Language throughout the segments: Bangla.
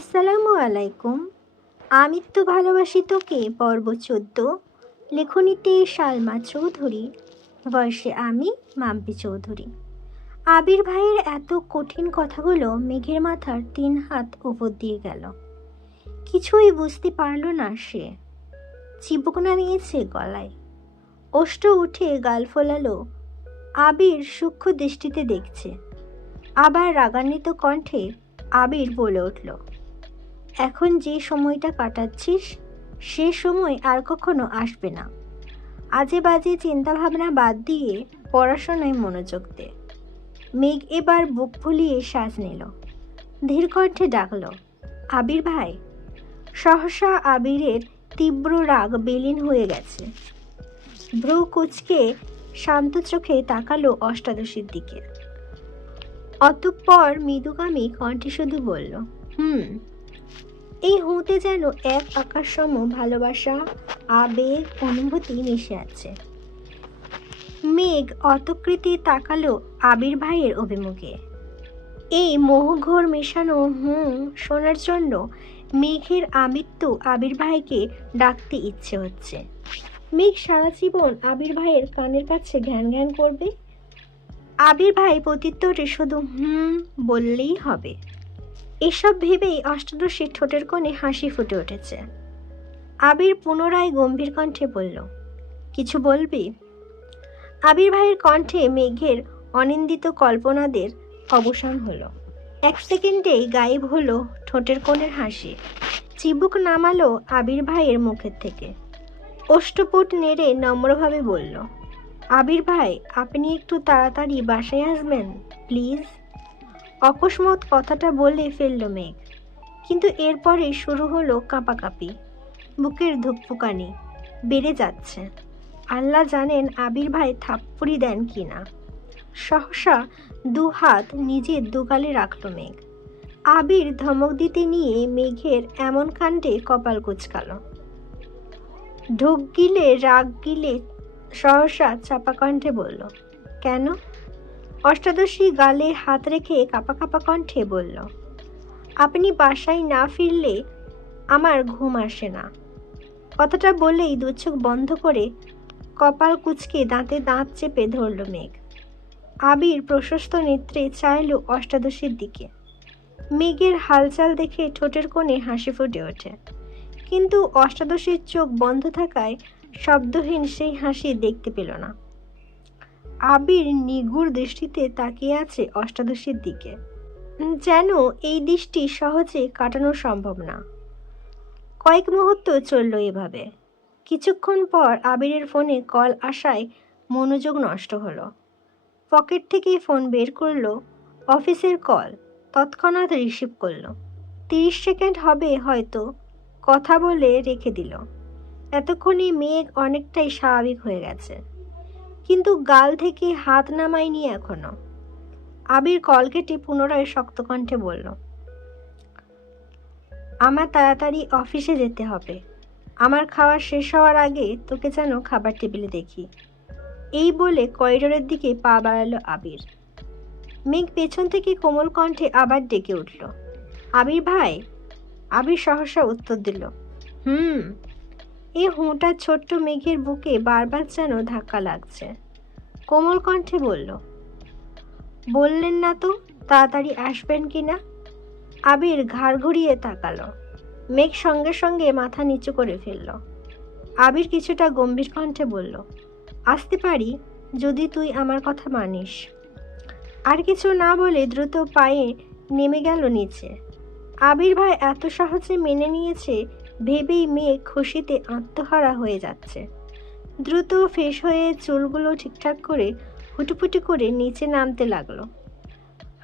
আসসালামু আলাইকুম। আমৃত্যু ভালোবাসি তোকে পর্ব ১৪। লেখনীতে সালমা চৌধুরী, বয়সে আমি মাম্পি চৌধুরী। আবির ভাইয়ের এত কঠিন কথাগুলো মেঘের মাথার ৩ হাত উপর দিয়ে গেল। কিছুই বুঝতে পারল না সে। চিবুক নামিয়েছে গলায়, ওষ্ঠ উঠে গাল ফোলালো। আবির সূক্ষ্ম দৃষ্টিতে দেখছে। আবার রাগান্বিত কণ্ঠে আবির বলে উঠল, এখন যে সময়টা কাটাচ্ছিস সে সময় আর কখনো আসবে না। আজে বাজে চিন্তাভাবনা বাদ দিয়ে পড়াশোনায় মনোযোগ দে। মেঘ এবার বুক ফুলিয়ে শ্বাস নিল। ধীর কণ্ঠে ডাকল, আবির ভাই। সহসা আবিরের তীব্র রাগ বিলীন হয়ে গেছে। ভ্রু কুঁচকে শান্ত চোখে তাকালো অষ্টাদশীর দিকে। অতঃপর মৃদুগামী কণ্ঠে শুধু বলল, এই হুঁতে যেন এক আকাশসম ভালোবাসা, আবেগ, অনুভূতি মিশে আছে। মেঘ অতকৃতি তাকালো আবির ভাইয়ের অভিমুখে। এই মোহঘোর মেশানো শোনার জন্য মেঘের আমৃত্যু আবির ভাইকে ডাকতে ইচ্ছে হচ্ছে। মেঘ সারা জীবন আবির ভাইয়ের কানের কাছে ঘ্যান ঘ্যান করবে। আবির ভাই প্রত্যুত্তরে শুধু বললেই হবে। এসব ভেবেই অষ্টাদশীর ঠোঁটের কোণে হাসি ফুটে উঠেছে। আবির পুনরায় গম্ভীর কণ্ঠে বলল, কিছু বলবি? আবির ভাইয়ের কণ্ঠে মেঘের অনিন্দিত কল্পনাদের অবসান হলো। ১ সেকেন্ডেই গায়েব হলো ঠোঁটের কোণের হাসি। চিবুক নামালো আবির ভাইয়ের মুখের থেকে। ওষ্ঠপুট নেড়ে নম্রভাবে বলল, আবির ভাই, আপনি একটু তাড়াতাড়ি বাসায় আসবেন প্লিজ। অকস্মাৎ কথাটা বলে ফেলল মেঘ, কিন্তু এরপরে শুরু হলো কাঁপাকাঁপি, বুকের ধুকপুকানি বেড়ে যাচ্ছে। আল্লাহ জানেন আবির ভাই থাপ্পড়ি দেন কি না। সহসা ২ হাত নিজের দুগালে রাখল মেঘ। আবির ধমক দিতে নিয়ে মেঘের এমন কাণ্ডে কপাল কুঁচকাল। ঢোক গিলে রাগ গিলে সহসা চাপা কণ্ঠে বলল, কেন? অষ্টাদশী গালে হাত রেখে কাঁপা কাঁপা কণ্ঠে বলল, আপনি বাসায় না ফিরলে আমার ঘুম আসে না। কথাটা বলেই ২ চোখ বন্ধ করে কপাল কুঁচকে দাঁতে দাঁত চেপে ধরল মেঘ। আবির প্রশস্ত নেত্রে চাইল অষ্টাদশীর দিকে। মেঘের হালচাল দেখে ঠোঁটের কোণে হাসি ফুটে ওঠে, কিন্তু অষ্টাদশীর চোখ বন্ধ থাকায় শব্দহীন সেই হাসি দেখতে পেল না। আবির নিগুড় দৃষ্টিতে তাকিয়ে আছে অষ্টাদশীর দিকে, যেন এই দৃষ্টি সহজে কাটানো সম্ভব না। কয়েক মুহূর্ত চলল এভাবে। কিছুক্ষণ পর আবিরের ফোনে কল আসায় মনোযোগ নষ্ট হলো। পকেট থেকে ফোন বের করলো। অফিসের কল। তৎক্ষণাৎ রিসিভ করলো। ৩০ সেকেন্ড হবে হয়তো, কথা বলে রেখে দিল। এতক্ষণে মেঘ অনেকটাই স্বাভাবিক হয়ে গেছে, কিন্তু গাল থেকে হাত নামায়নি এখনো। আবির কল কেটে পুনরায় শক্ত কণ্ঠে বলল, আমার তাড়াতাড়ি অফিসে যেতে হবে। আমার খাওয়া শেষ হওয়ার আগে তোকে যেন খাবার টেবিলে দেখি। এই বলে করিডোরের দিকে পা বাড়ালো আবির। মেঘ পেছন থেকে কোমল কণ্ঠে আবার ডেকে উঠল, আবির ভাই। আবির সহসা উত্তর দিল, এই হুঁটা ছোট্ট মেঘের বুকে বারবার যেন ধাক্কা লাগছে। কোমল কণ্ঠে বলল, বললেন না তো তাড়াতাড়ি আসবেন কিনা। আবির ঘাড় ঘুরিয়ে তাকালো। মেঘ সঙ্গে সঙ্গে মাথা নিচু করে ফেলল। আবির কিছুটা গম্ভীর কণ্ঠে বলল, আসতে পারি যদি তুই আমার কথা মানিস। আর কিছু না বলে দ্রুত পায়ে নেমে গেল নিচে। আবির ভাই এত সহজে মেনে নিয়েছে ভেবেই মেঘ খুশিতে আত্মহারা হয়ে যাচ্ছে। দ্রুত ফ্রেশ হয়ে চুলগুলো ঠিকঠাক করে হুটুপুটি করে নিচে নামতে লাগলো।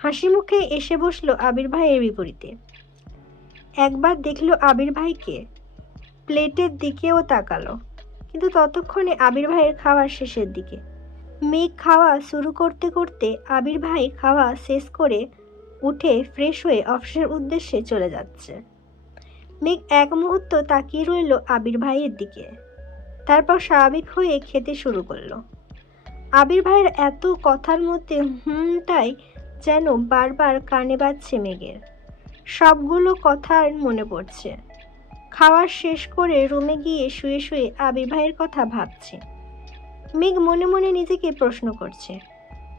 হাসি মুখে এসে বসলো আবির ভাইয়ের বিপরীতে। একবার দেখলো আবির ভাইকে, প্লেটের দিকেও তাকালো, কিন্তু ততক্ষণে আবির ভাইয়ের খাওয়া শেষের দিকে। মেঘ খাওয়া শুরু করতে করতে আবির ভাই খাওয়া শেষ করে উঠে ফ্রেশ হয়ে অফিসের উদ্দেশ্যে চলে যাচ্ছে। মেঘ এক মুহূর্ত তাকিয়ে রইল আবির ভাইয়ের দিকে, তারপর স্বাভাবিক হয়ে খেতে শুরু করলো। আবির ভাইয়ের এত কথার মধ্যে তাই যেন বারবার কানে বাজছে মেঘের। সবগুলো কথা আর মনে পড়ছে। খাওয়া শেষ করে রুমে গিয়ে শুয়ে শুয়ে আবির ভাইয়ের কথা ভাবছে। মেঘ মনে মনে নিজেকে প্রশ্ন করছে,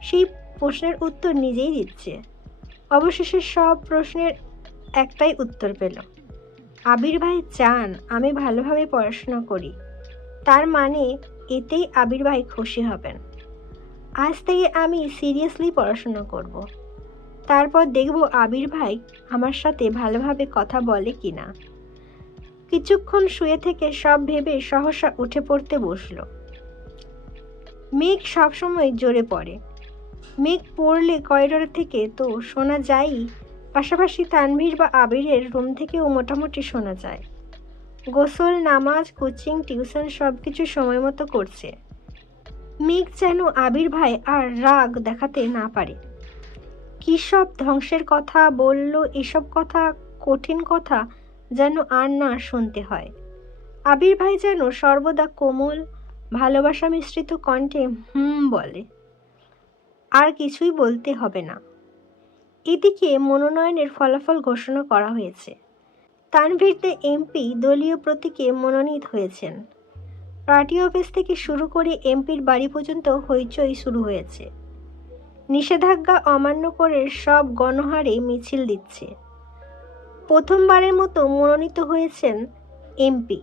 সেই প্রশ্নের উত্তর নিজেই দিচ্ছে। অবশেষে সব প্রশ্নের একটাই উত্তর পেল। আবির ভাই চান আমি ভালোভাবে পড়াশোনা করি, তার মানে এতেই আবির ভাই খুশি হবেন। আজ থেকে আমি সিরিয়াসলি পড়াশোনা করব। তারপর দেখব আবির ভাই আমার সাথে ভালোভাবে কথা বলে কিনা। কিছুক্ষণ শুয়ে থেকে সব ভেবে সহসা উঠে পড়তে বসলো। মেঘ সবসময় জোরে পড়ে। মেঘ পড়লে করিডোর থেকে তো শোনা যায়ই, পাশাপাশি তানভীর বা আবিরের রুম থেকেও মোটামুটি শোনা যায়। গোসল, নামাজ, কোচিং, টিউশন সবকিছু সময় মতো করছে। মেঘ যেন আবির ভাই আর রাগ দেখাতে না পারে। কী সব ধ্বংসের কথা বলল, এসব কথা, কঠিন কথা যেন আর না শুনতে হয়। আবির ভাই যেন সর্বদা কোমল ভালোবাসা মিশ্রিত কণ্ঠে বলে, আর কিছুই বলতে হবে না। এদিকে মনোনয়নের ফলাফল ঘোষণা করা হয়েছে। তানভীরতে এমপি দলীয় প্রতীকে মনোনীত হয়েছেন। পার্টি অফিস থেকে শুরু করে এমপির বাড়ি পর্যন্ত হইচই শুরু হয়েছে। নিষেধাজ্ঞা অমান্য করে সব গণহারে মিছিল দিচ্ছে। প্রথমবারের মতো মনোনীত হয়েছেন এমপি।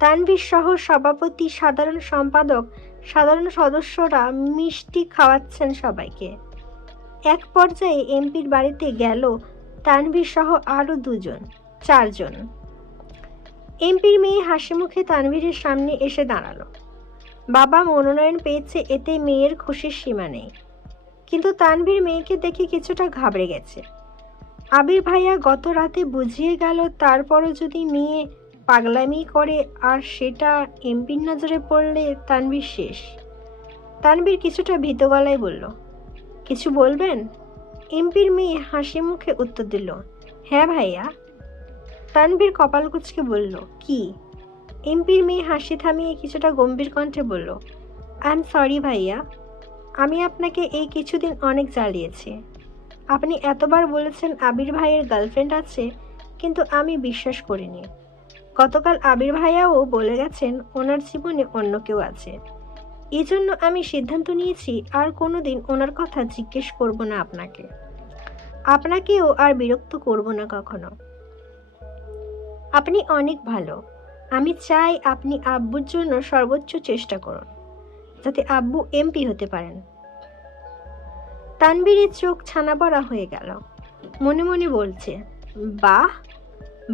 তানভীর সহ সভাপতি, সাধারণ সম্পাদক, সাধারণ সদস্যরা মিষ্টি খাওয়াচ্ছেন সবাইকে। এক পর্যায়ে এমপির বাড়িতে গেল তানভীর সহ আরও 4জন। এমপির মেয়ে হাসি মুখে তানভীরের সামনে এসে দাঁড়ালো। বাবা মনোনয়ন পেয়েছে, এতে মেয়ের খুশির সীমা নেই। কিন্তু তানভীর মেয়েকে দেখে কিছুটা ঘাবড়ে গেছে। আবির ভাইয়া গত রাতে বুঝিয়ে গেল, তারপরও যদি মেয়ে পাগলামি করে আর সেটা এমপির নজরে পড়লে তানভীর শেষ। তানভীর কিছুটা ভীত গলায় বলল, কিছু বলবেন? এমপির মেয়ে হাসি মুখে উত্তর দিল, হ্যাঁ ভাইয়া। তানভীর কপাল কুঁচকে বলল, কি? এমপির মেয়ে হাসি থামিয়ে কিছুটা গম্ভীর কণ্ঠে বলল, আই এম সরি ভাইয়া, আমি আপনাকে এই কিছুদিন অনেক জ্বালিয়েছি। আপনি এতবার বলেছেন আবির ভাইয়ের গার্লফ্রেন্ড আছে, কিন্তু আমি বিশ্বাস করিনি। গতকাল আবির ভাইয়াও বলে গেছেন ওনার জীবনে অন্য কেউ আছে। এই জন্য আমি সিদ্ধান্ত নিয়েছি আর কোনোদিন ওনার কথা জিজ্ঞেস করব না আপনাকেও আর বিরক্ত করব না কখনো। আপনি অনেক ভালো। আমি চাই আপনি আব্বুর জন্য সর্বোচ্চ চেষ্টা করুন, যাতে আব্বু এমপি হতে পারেন। তানভীরের চোখ ছানাবড়া হয়ে গেল। মনে মনে বলছে, বাহ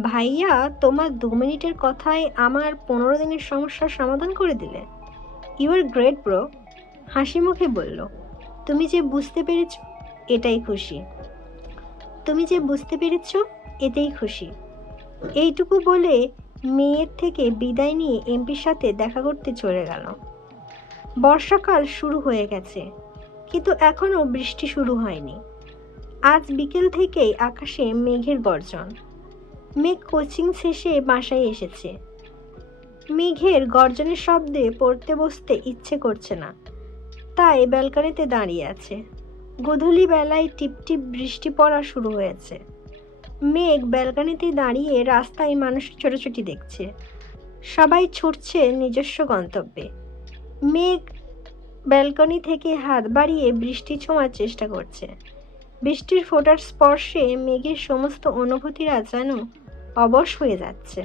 ভাইয়া, তোমার 2 মিনিটের কথায় আমার 15 দিনের সমস্যার সমাধান করে দিলে। You are great bro. হাসি মুখে বলল, তুমি যে বুঝতে পেরেছ এতেই খুশি। এইটুকু বলে মেয়ের থেকে বিদায় নিয়ে এমপির সাথে দেখা করতে চলে গেল। বর্ষাকাল শুরু হয়ে গেছে, কিন্তু এখনও বৃষ্টি শুরু হয়নি। আজ বিকেল থেকেই আকাশে মেঘের গর্জন। মেঘ কোচিং শেষে বাসায় এসেছে। মেঘের গর্জনের শব্দে পড়তে বসতে ইচ্ছে করছে না, তাই ব্যালকনিতে দাঁড়িয়ে আছে। গোধূলি বেলায় টিপটিপ বৃষ্টি পড়া শুরু হয়েছে। মেঘ ব্যালকনিতে দাঁড়িয়ে রাস্তায় মানুষের ছোটাছুটি দেখছে। সবাই ছুটছে নিজস্ব গন্তব্যে। মেঘ ব্যালকনি থেকে হাত বাড়িয়ে বৃষ্টি ছোঁয়ার চেষ্টা করছে। বৃষ্টির ফোঁটার স্পর্শে মেঘের সমস্ত অনুভূতিরা যেন অবশ হয়ে যাচ্ছে।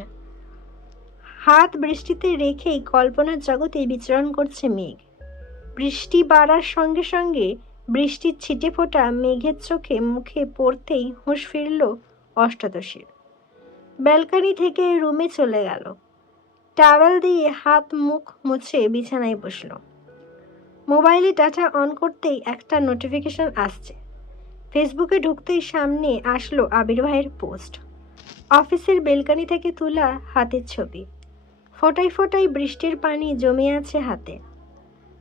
হাত বৃষ্টিতে রেখেই কল্পনার জগতে বিচরণ করছে মেঘ। বৃষ্টি বাড়ার সঙ্গে সঙ্গে বৃষ্টির ছিটে ফোঁটা মেঘের চোখে মুখে পড়তেই হুঁশ ফিরল অষ্টাদশীর। ব্যালকনি থেকে রুমে চলে গেল। টাওয়েল দিয়ে হাত মুখ মুছে বিছানায় বসল। মোবাইলে ডাটা অন করতেই একটা নোটিফিকেশন আসছে। ফেসবুকে ঢুকতেই সামনে আসলো আবির ভাইয়ের পোস্ট। অফিসের বেলকনি থেকে তোলা হাতের ছবি। ফোঁটায় ফোঁটায় বৃষ্টির পানি জমে আছে হাতে।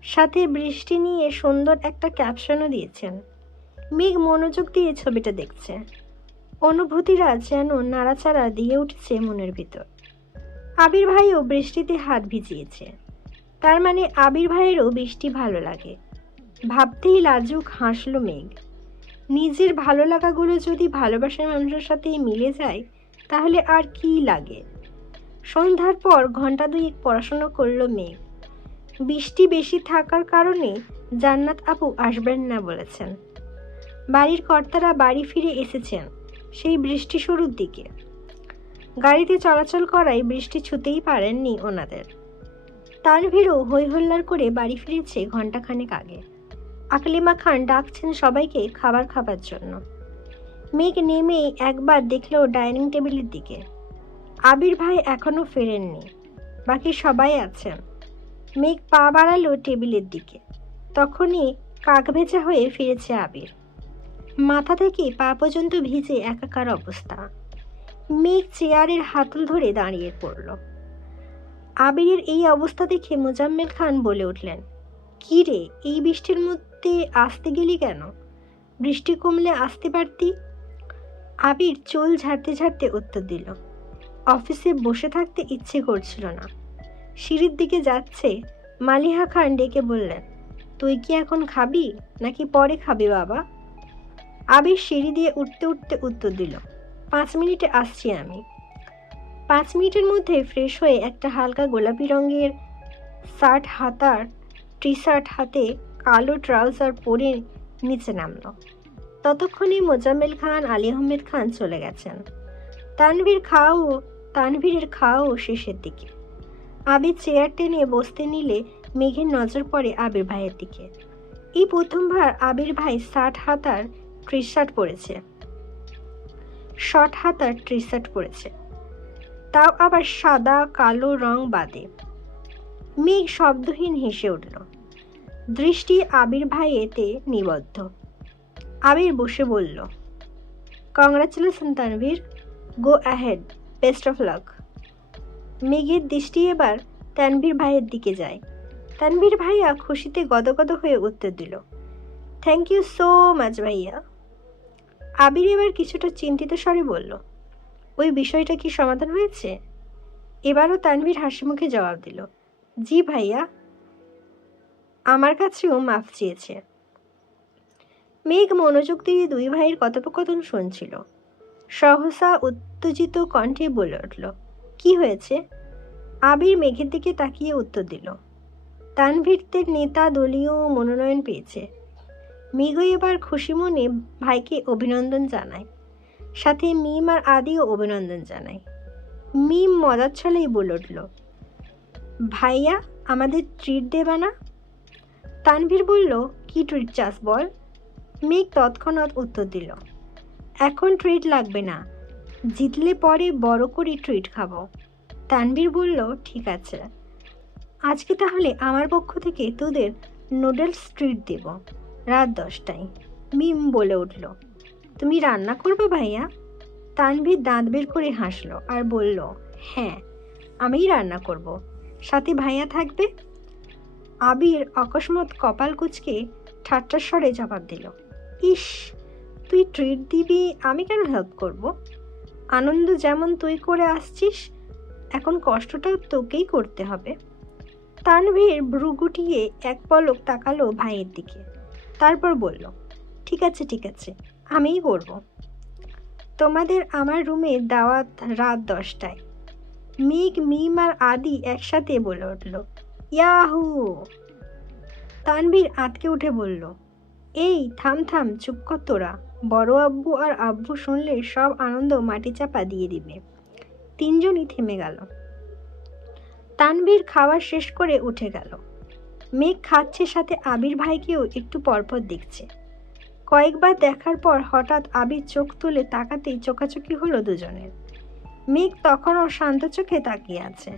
সাথে বৃষ্টি নিয়ে সুন্দর একটা ক্যাপশনও দিয়েছেন। মেঘ মনোযোগ দিয়ে ছবিটা দেখছে। অনুভূতিরা যেন নাড়াচাড়া দিয়ে উঠছে মনের ভিতর। আবির ভাইও বৃষ্টিতে হাত ভিজিয়েছে, তার মানে আবির ভাইয়েরও বৃষ্টি ভালো লাগে। ভাবতেই লাজুক হাসল মেঘ। নিজের ভালো লাগাগুলো যদি ভালোবাসার মানুষের সাথে মিলে যায় তাহলে আর কি লাগে। সন্ধ্যার পর ঘন্টা দুয়েক পড়াশোনা করলো মেঘ। বৃষ্টি বেশি থাকার কারণে জান্নাত আপু আসবেন না বলেছেন। বাড়ির কর্তারা বাড়ি ফিরে এসেছেন সেই বৃষ্টি শুরুর দিকে। গাড়িতে চলাচল করায় বৃষ্টি ছুতেই পারেননি ওনাদের। তানভীরও হই হল্লার করে বাড়ি ফিরেছে ঘণ্টাখানেক আগে। আকলিমা খান ডাকছেন সবাইকে খাবার খাবার জন্য। মেঘ নেমে একবার দেখলো ডাইনিং টেবিলের দিকে। আবির ভাই এখনো ফেরেননি, বাকি সবাই আছেন। মেঘ পা বাড়ালো টেবিলের দিকে, তখনই কাক ভেজা হয়ে ফিরেছে আবির। মাথা থেকে পা পর্যন্ত ভিজে একাকার অবস্থা। মেঘ চেয়ারের হাতল ধরে দাঁড়িয়ে পড়ল। আবিরের এই অবস্থা দেখে মোজাম্মেল খান বলে উঠলেন, কি রে, এই বৃষ্টির মধ্যে আসতে গেলি কেন? বৃষ্টি কমলে আসতে পারতি। আবির চুল ঝাড়তে ঝাড়তে উত্তর দিল, অফিসে বসে থাকতে ইচ্ছে করছিল না। সিঁড়ির দিকে যাচ্ছে মালিহা খান ডেকে বললেন, তুই কি এখন খাবি নাকি পরে খাবি বাবা? আবির সিঁড়ি দিয়ে উঠতে উঠতে উত্তর দিল, 5 মিনিটে আসছি আমি। 5 মিনিটের মধ্যে ফ্রেশ হয়ে একটা হালকা গোলাপি রঙের শার্ট হাতার টি শার্ট হাতে কালো ট্রাউজার পরে নিচে নামলো। ততক্ষণে মোজাম্মেল খান, আলী আহমেদ খান চলে গেছেন। তানভীরের খাওয়াও শেষের দিকে। আবির চেয়ার টেনে বসতে নিলে মেঘের নজর পড়ে আবির ভাইয়ের দিকে। এই প্রথমবার আবির ভাই শার্ট হাতার টি শার্ট পরেছে, শর্ট হাতার টি শার্ট পরেছে, তাও আবার সাদা কালো রং বাদে। মেঘ শব্দহীন হেসে উঠল। দৃষ্টি আবির ভাইয়েতে নিবদ্ধ। আবির বসে বলল, congratulation Tanvir, go ahead, best of luck. মেঘের দৃষ্টি এবার তানভীর ভাইয়ের দিকে যায়। তানভীর ভাইয়া খুশিতে গদগদ হয়ে উত্তর দিল, থ্যাংক ইউ সো মাচ ভাইয়া। আবির এবার কিছুটা চিন্তিত স্বরে বলল, ওই বিষয়টা কি সমাধান হয়েছে? এবারও তানভীর হাসি মুখে জবাব দিল, জি ভাইয়া, আমার কাছেও মাফ চেয়েছে। মেঘ মনোযোগ দিয়ে দুই ভাইয়ের কথোপকথন শুনছিল। সহসা উত্তেজিত কণ্ঠে বলে উঠল, কি হয়েছে? আবির মেঘের দিকে তাকিয়ে উত্তর দিল, তানভীরদের নেতা দলীয় মনোনয়ন পেয়েছে। মেঘ এবার খুশি মনে ভাইকে অভিনন্দন জানায়, সাথে মিম আর আদিও অভিনন্দন জানায়। মিম মজার ছলেই বলে উঠল, ভাইয়া আমাদের ট্রিট দেবা না? তানভীর বলল, কি ট্রিট চাস বল? মেঘ তৎক্ষণাৎ উত্তর দিল, এখন ট্রিট লাগবে না, জিতলে পরে বড় করে ট্রিট খাবো। তানভীর বলল, ঠিক আছে, আজকে তাহলে আমার পক্ষ থেকে তোদের নুডলস ট্রিট দেব, রাত 10টায়। মিম বলে উঠল, তুমি রান্না করবে ভাইয়া? তানভীর দাঁত বের করে হাসলো আর বলল, হ্যাঁ, আমিই রান্না করব, সাথে ভাইয়া থাকবে। আবির অকস্মাৎ কপাল কুঁচকে ঠাট্টার স্বরে জবাব দিল, ইস, তুই ট্রিট দিবি, আমি কেন হেল্প করব? আনন্দ যেমন তুই করে আসছিস, এখন কষ্টটাও তোকেই করতে হবে। তানভীর ভ্রু গুটিয়ে এক পলক তাকালো ভাইয়ের দিকে, তারপর বলল, ঠিক আছে ঠিক আছে, আমিই করব। তোমাদের আমার রুমে দাওয়াত রাত 10টায়। মেঘ, মিম আর আদি একসাথে বলে উঠল, ইয়াহু। তানভীর আঁতকে উঠে বলল, এই থাম থাম, চুপ কর তোরা, বড় আব্বু আর আব্বু শুনলে সব আনন্দ মাটি চাপা দিয়ে দিবে। তিনজনই থেমে গেল। তানভীর খাওয়া শেষ করে উঠে গেল। মেঘ খাচ্ছে, সাথে আবির ভাইকেও একটু পরপর দেখছে। কয়েকবার দেখার পর হঠাৎ আবির চোখ তুলে তাকাতেই চোখাচোখি হলো দুজনের। মেঘ তখনও শান্ত চোখে তাকিয়ে আছে।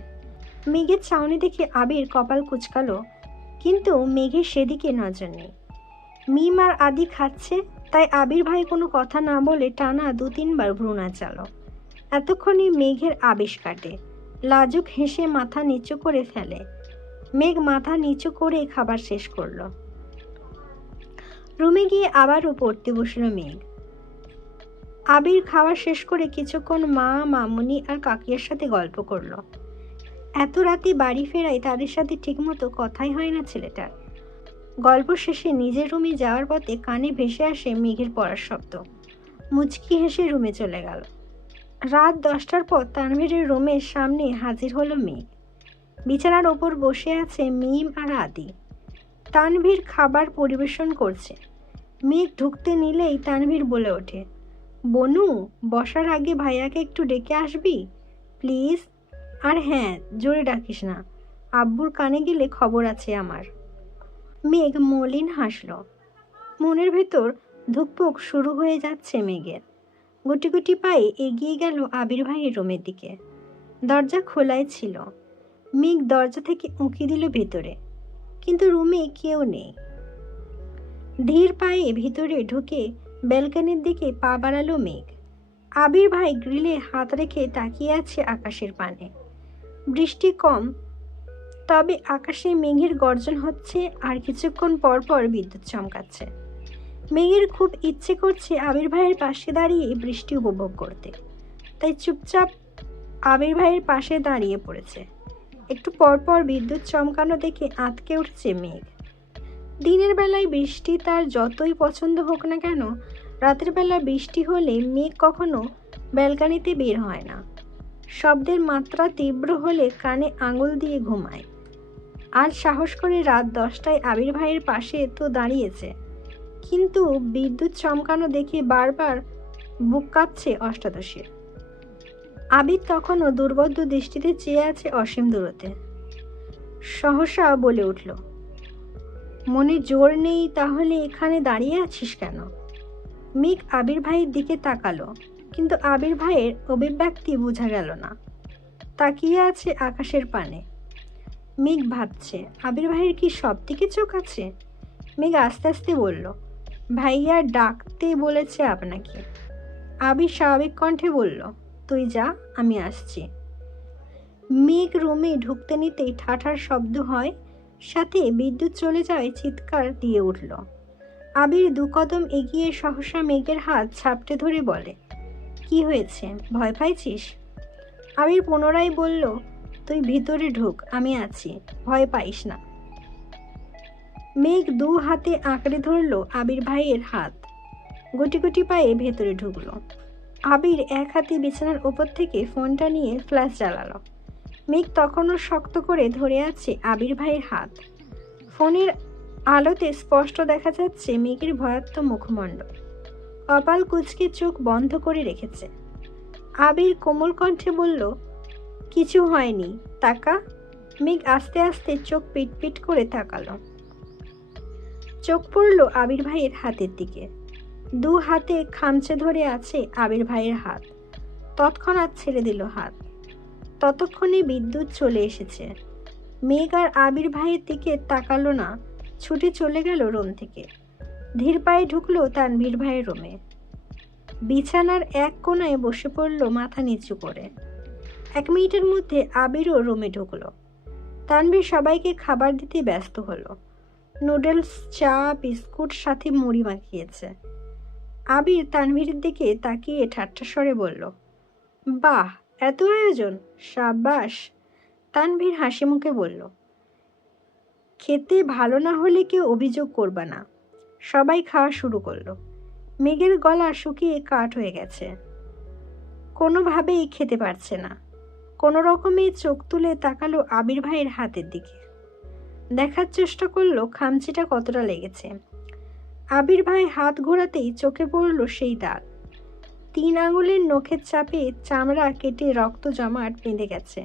মেঘের চাউনি দেখে আবির কপাল কুঁচকালো, কিন্তু মেঘের সেদিকে নজর নেই। মিম আর আদি খাচ্ছে, তাই আবির ভাই কোনো কথা না বলে টানা 2-3 বার ভ্রু নাচালো। এতক্ষণে মেঘের আবেশ কাটে। লাজুক হেসে মাথা নিচু করে ফেলে। মেঘ মাথা নিচু করে খাবার শেষ করলো। রুমে গিয়ে আবারও পড়তে বসল মেঘ। আবির খাওয়া শেষ করে কিছুক্ষণ মা, মামুনি আর কাকিয়ার সাথে গল্প করলো। এত রাতে বাড়ি ফেরায় তাদের সাথে ঠিকমতো কথাই হয় না ছেলেটার। গল্প শেষে নিজের রুমে যাওয়ার পথে কানে ভেসে আসে মেঘের পড়ার শব্দ। মুচকি হেসে রুমে চলে গেল। রাত 10টার পর তানভীরের রুমের সামনে হাজির হলো মেঘ। বিছানার ওপর বসে আছে মিম আর আদি। তানভীর খাবার পরিবেশন করছে। মেঘ ঢুকতে নিলেই তানভীর বলে ওঠে, বনু, বসার আগে ভাইয়াকে একটু ডেকে আসবি প্লিজ। আর হ্যাঁ, জোরে ডাকিস না, আব্বুর কানে গেলে খবর আছে আমার। মেঘ মলিন হাসল। মনের ভেতর ধুকপুক শুরু হয়ে যাচ্ছে মেঘের। গুটি গুটি পায়ে এগিয়ে গেল আবির ভাইয়ের রুমের দিকে। দরজা খোলাই ছিল। মেঘ দরজা থেকে উঁকি দিল ভেতরে, কিন্তু রুমে কেউ নেই। ধীর পায়ে ভিতরে ঢুকে ব্যালকনির দিকে পা বাড়ালো মেঘ। আবির ভাই গ্রিলে হাত রেখে তাকিয়ে আছে আকাশের পানে। বৃষ্টি কম, তবে আকাশে মেঘের গর্জন হচ্ছে আর কিছুক্ষণ পর পর বিদ্যুৎ চমকাচ্ছে। মেঘের খুব ইচ্ছে করছে আবির ভাইয়ের পাশে দাঁড়িয়ে বৃষ্টি উপভোগ করতে, তাই চুপচাপ আবির ভাইয়ের পাশে দাঁড়িয়ে পড়েছে। একটু পরপর বিদ্যুৎ চমকানো দেখে আঁতকে উঠছে মেঘ। দিনের বেলায় বৃষ্টি তার যতই পছন্দ হোক না কেন, রাতের বেলা বৃষ্টি হলে মেঘ কখনো ব্যালকনিতে বের হয় না। শব্দের মাত্রা তীব্র হলে কানে আঙুল দিয়ে ঘুমায়। আজ সাহস করে রাত 10টায় আবির ভাইয়ের পাশে তো দাঁড়িয়েছে, কিন্তু বিদ্যুৎ চমকানো দেখে বারবার বুক কাঁপছে অষ্টাদশীর। আবির তখনও দুর্বোধ্য দৃষ্টিতে চেয়ে আছে অসীম দূরত্বে। সহসা বলে উঠল, মনে জোর নেই তাহলে এখানে দাঁড়িয়ে আছিস কেন? মেঘ আবির ভাইয়ের দিকে তাকালো, কিন্তু আবির ভাইয়ের অভিব্যক্তি বোঝা গেল না। তাকিয়ে আছে আকাশের পানে। মেঘ ভাবছে, আবির ভাইয়ের কি সব দিকে চোখ আছে? মেঘ আস্তে আস্তে বলল, ভাইয়া ডাকতে বলেছে আপনাকে। আবির স্বাভাবিক কণ্ঠে বলল, তুই যা, আমি আসছি। মেঘ রুমে ঢুকতে নিতেই ঠাঠার শব্দ হয়, সাথে বিদ্যুৎ চলে যায় চিৎকার দিয়ে উঠল। আবির 2 কদম এগিয়ে সহসা মেঘের হাত ঝাপটে ধরে বলে, কি হয়েছে, ভয় পাইছিস? আবির পুনরায় বলল, তুই ভিতরে ঢুক, আমি আছি, ভয় পাইস না। মেঘ 2 হাতে আঁকড়ে ধরল আবির ভাইয়ের হাত। গুটি গুটি পায়ে ভেতরে ঢুকলো। আবির এক হাতে বিছানার উপর থেকে ফোনটা নিয়ে ফ্ল্যাশ জ্বালালো। মেঘ তখনও শক্ত করে ধরে আছে আবির ভাইয়ের হাত। ফোনের আলোতে স্পষ্ট দেখা যাচ্ছে মেঘের ভয়ার্ত মুখমণ্ডল। কপাল কুঁচকে চোখ বন্ধ করে রেখেছে। আবির কোমল কণ্ঠে বলল, কিছু হয়নি, তাকা। মেঘ আস্তে আস্তে চোখ পিটপিট করে তাকালো। চোখ পড়ল আবির ভাইয়ের হাতের দিকে। 2 হাতে খামচে ধরে আছে আবির ভাইয়ের হাত। তৎক্ষণাৎ ছেড়ে দিল হাত। ততক্ষণে বিদ্যুৎ চলে এসেছে। মেঘ আর আবির ভাইয়ের দিকে তাকালো না, ছুটে চলে গেল রুম থেকে। ধীর পায়ে ঢুকলো তানভীর ভাইয়ের রুমে। বিছানার এক কোণায় বসে পড়ল মাথা নিচু করে। 1 মিনিটের মধ্যে আবিরও রুমে ঢুকলো। তানভীর সবাইকে খাবার দিতে ব্যস্ত হলো। নুডলস, চা, বিস্কুট, সাথে মুড়ি মাখিয়েছে। আবির তানভীরের দিকে তাকিয়ে ঠাট্টা স্বরে বলল, বাহ, এত আয়োজন, সাব্বাস। তানভীর হাসি মুখে বলল, খেতে ভালো না হলে কেউ অভিযোগ করবে না। সবাই খাওয়া শুরু করলো। মেঘের গলা শুকিয়ে কাঠ হয়ে গেছে, কোনোভাবেই খেতে পারছে না। কোনো রকমে চোখ তুলে তাকালো আবির ভাইয়ের হাতের দিকে। দেখার চেষ্টা করলো খামচিটা কতটা লেগেছে। আবির ভাই হাত ঘোরাতেই চোখে পড়ল সেই দাগ। 3 আঙুলের নখের চাপে চামড়া কেটে রক্ত জমাট বেঁধে গেছে।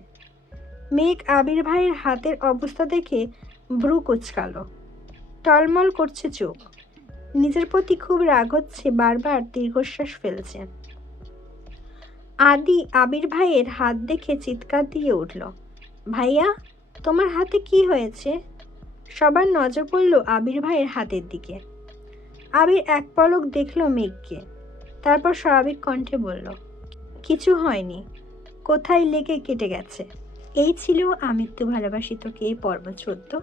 মেঘ আবির ভাইয়ের হাতের অবস্থা দেখে ভ্রু কুঁচকালো। টলমল করছে চোখ। নিজের প্রতি খুব রাগ হচ্ছে, বারবার দীর্ঘশ্বাস ফেলছে। আদি আবির ভাইয়ের হাত দেখে চিৎকার দিয়ে উঠল, ভাইয়া, তোমার হাতে কি হয়েছে? সবার নজর পড়ল আবির ভাইয়ের হাতের দিকে। আবির এক পলক দেখল মেঘকে, তারপর স্বাভাবিক কণ্ঠে বলল, কিছু হয়নি, কোথায় লেগে কেটে গেছে। এই ছিল আমৃত্যু ভালোবাসি তোকে পর্ব 14।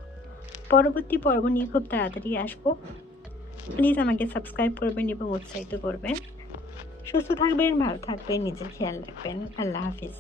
পরবর্তী পর্ব নিয়ে খুব তাড়াতাড়ি আসবো। প্লিজ আমাকে সাবস্ক্রাইব করবেন এবং উৎসাহিত করবেন। সুস্থ থাকবেন, ভালো থাকবেন, নিজের খেয়াল রাখবেন। আল্লাহ হাফিজ।